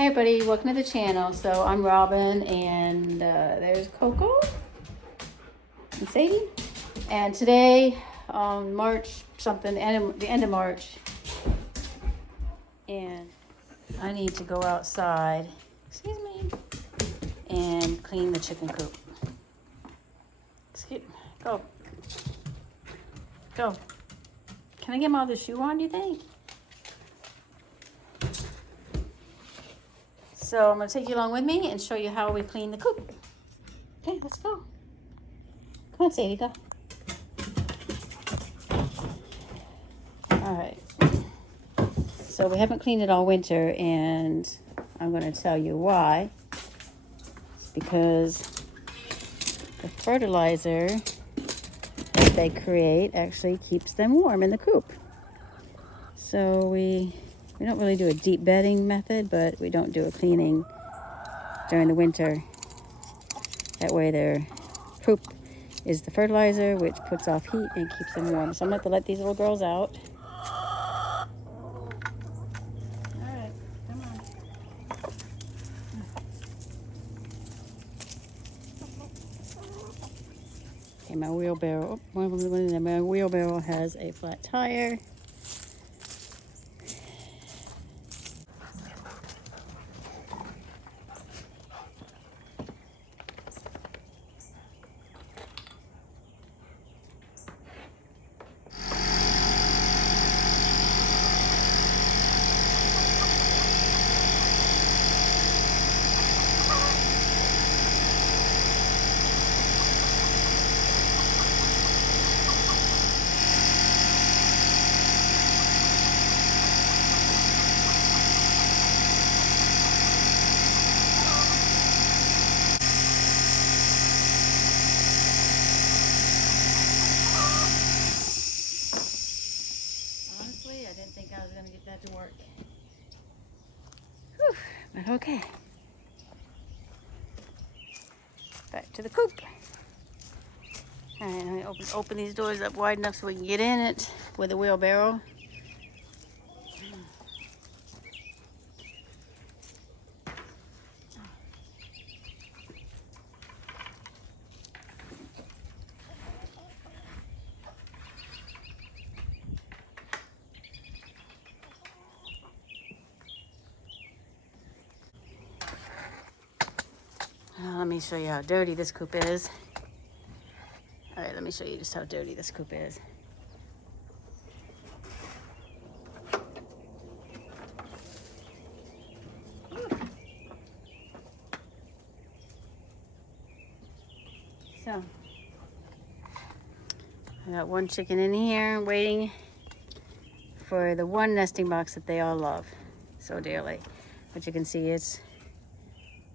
Hey everybody, welcome to the channel. So I'm Robin and there's Coco and Sadie. And today, March something, the end of March, and I need to go outside, excuse me, and clean the chicken coop. Go. Go. Can I get my other shoe on, do you think? So I'm going to take you along with me and show you how we clean the coop. Okay, let's go. Come on, Sadie, go. All right. So we haven't cleaned it all winter, and I'm going to tell you why. It's because the fertilizer that they create actually keeps them warm in the coop. So we don't really do a deep bedding method, but we don't do a cleaning during the winter. That way their poop is the fertilizer, which puts off heat and keeps them warm. So I'm going to have to let these little girls out. All right, come on. Okay, my wheelbarrow, my wheelbarrow has a flat tire. Honestly, I didn't think I was going to get that to work. Whew, but okay. Back to the coop. All right, let me open these doors up wide enough so we can get in it with a wheelbarrow. Let me show you how dirty this coop is. All right, let me show you just how dirty this coop is. So, I got one chicken in here waiting for the one nesting box that they all love so dearly. But you can see it's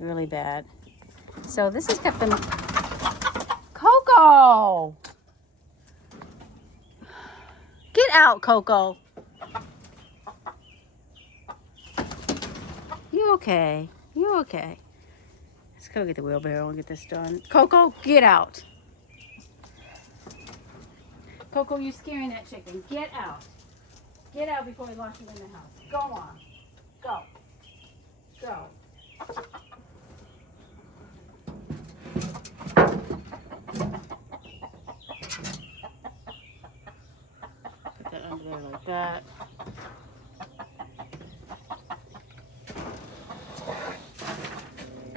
really bad. So this has kept them... Coco! Get out, Coco. You okay? You okay? Let's go get the wheelbarrow and get this done. Coco, get out. Coco, you're scaring that chicken. Get out. Get out before we lock you in the house. Go on. Go. Go. Put that under there like that.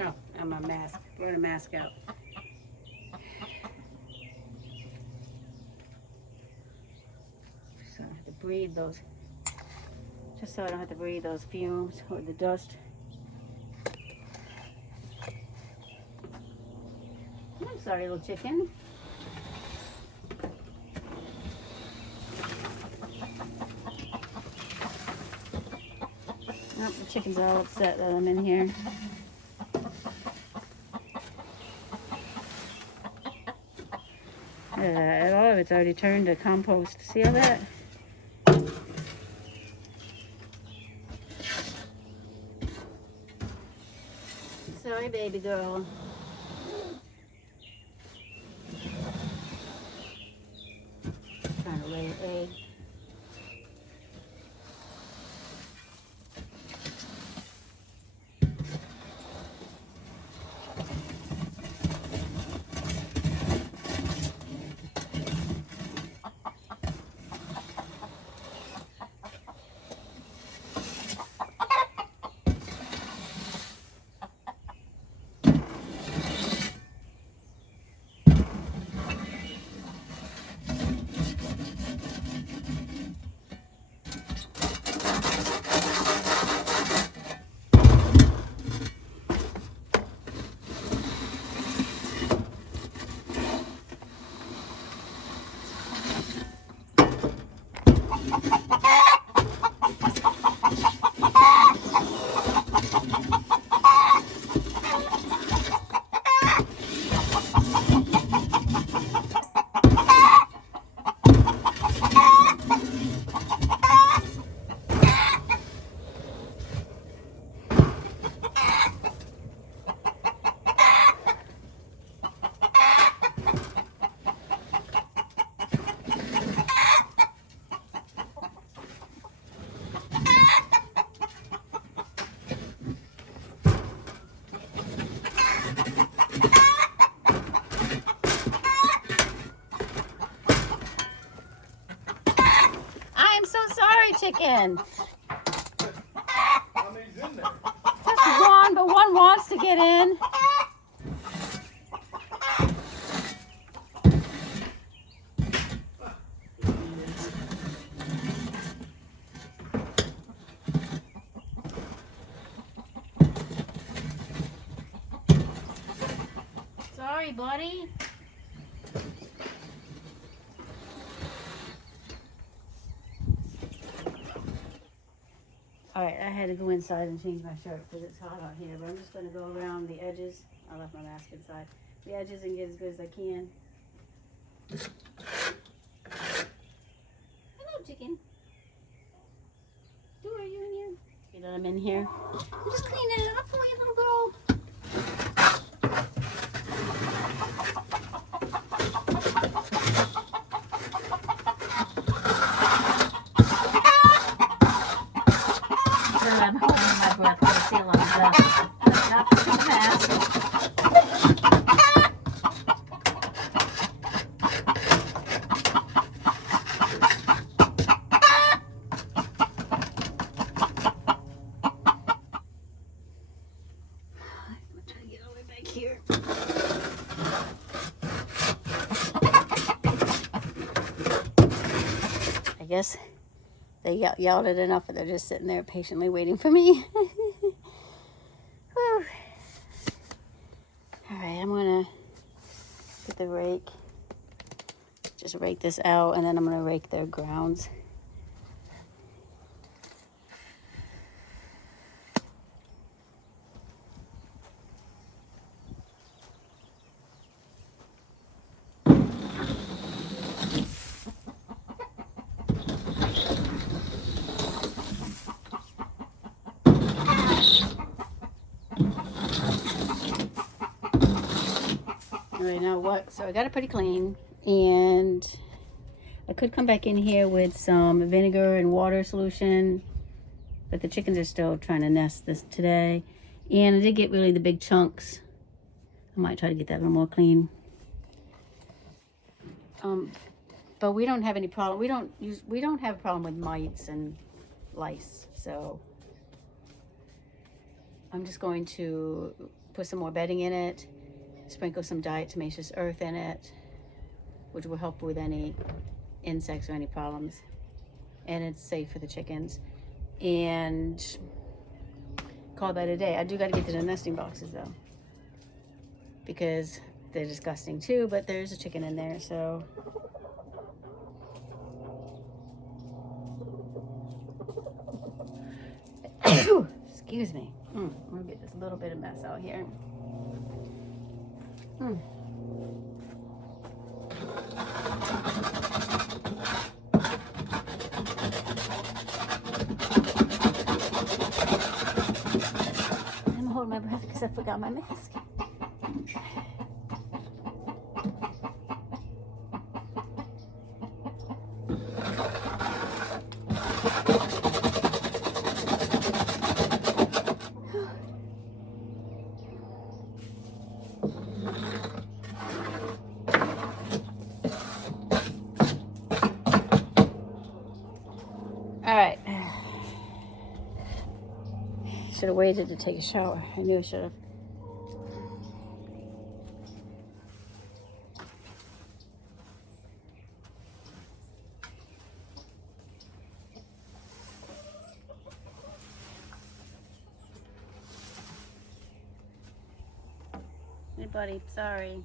Oh, and my mask. Get a mask out. So I have to breathe those. Just so I don't have to breathe those fumes or the dust. I'm sorry, little chicken. Oh, the chicken's all upset that I'm in here. A lot of it's already turned to compost. See all that? Sorry, baby girl. Trying to lay an egg. in. How many's in there? Just one, but one wants to get in. Sorry, buddy. Alright, I had to go inside and change my shirt because it's hot out here, but I'm just going to go around the edges. I left my mask inside. The edges and get as good as I can. Hello, chicken. Are you in here? See that I'm in here? I'm just cleaning it up for you, little girl. I'm holding my breath for the seal on the not the mask. I'm trying to get all the way back here. I guess they yelled it enough, and they're just sitting there patiently waiting for me. All right, I'm gonna get the rake, just rake this out, and then I'm gonna rake their grounds. Alright, now what? So I got it pretty clean, and I could come back in here with some vinegar and water solution, but the chickens are still trying to nest this today. And I did get really the big chunks. I might try to get that a little more clean. But we don't have any problem. We don't have a problem with mites and lice. So I'm just going to put some more bedding in it, sprinkle some diatomaceous earth in it, which will help with any insects or any problems. And it's safe for the chickens. And call that a day. I do got to get to the nesting boxes though, because they're disgusting too, but there's a chicken in there, so. Excuse me. I'm gonna get this little bit of mess out here. I'm holding my breath because I forgot my mask. Alright. Should have waited to take a shower. I knew I should have. Hey buddy, sorry.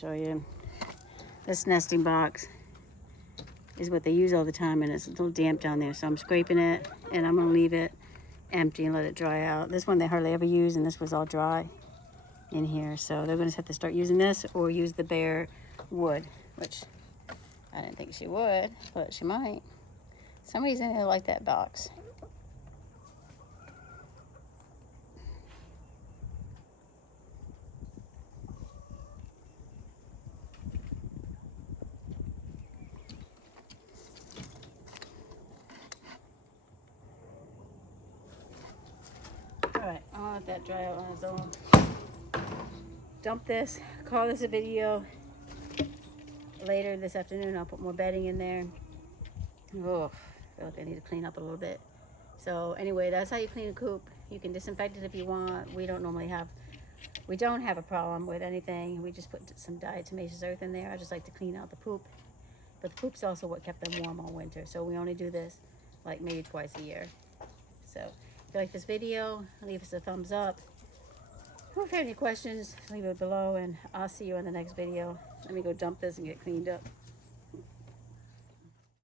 Show you this nesting box is what they use all the time, and it's a little damp down there, so I'm scraping it and I'm gonna leave it empty and let it dry out. This one they hardly ever use, and this was all dry, in here. So they're going to have to start using this or use the bare wood, which I didn't think she would, but she might. Some reason they like that box. Alright, I'll let that dry out on its own. Dump this, call this a video. Later this afternoon I'll put more bedding in there. Oh, I feel like I need to clean up a little bit. So anyway, that's how you clean a coop. You can disinfect it if you want. We don't have a problem with anything. We just put some diatomaceous earth in there. I just like to clean out the poop. But the poop's also what kept them warm all winter. So we only do this like maybe twice a year. So if you like this video, leave us a thumbs up. If you have any questions, leave it below, and I'll see you in the next video. Let me go dump this and get cleaned up.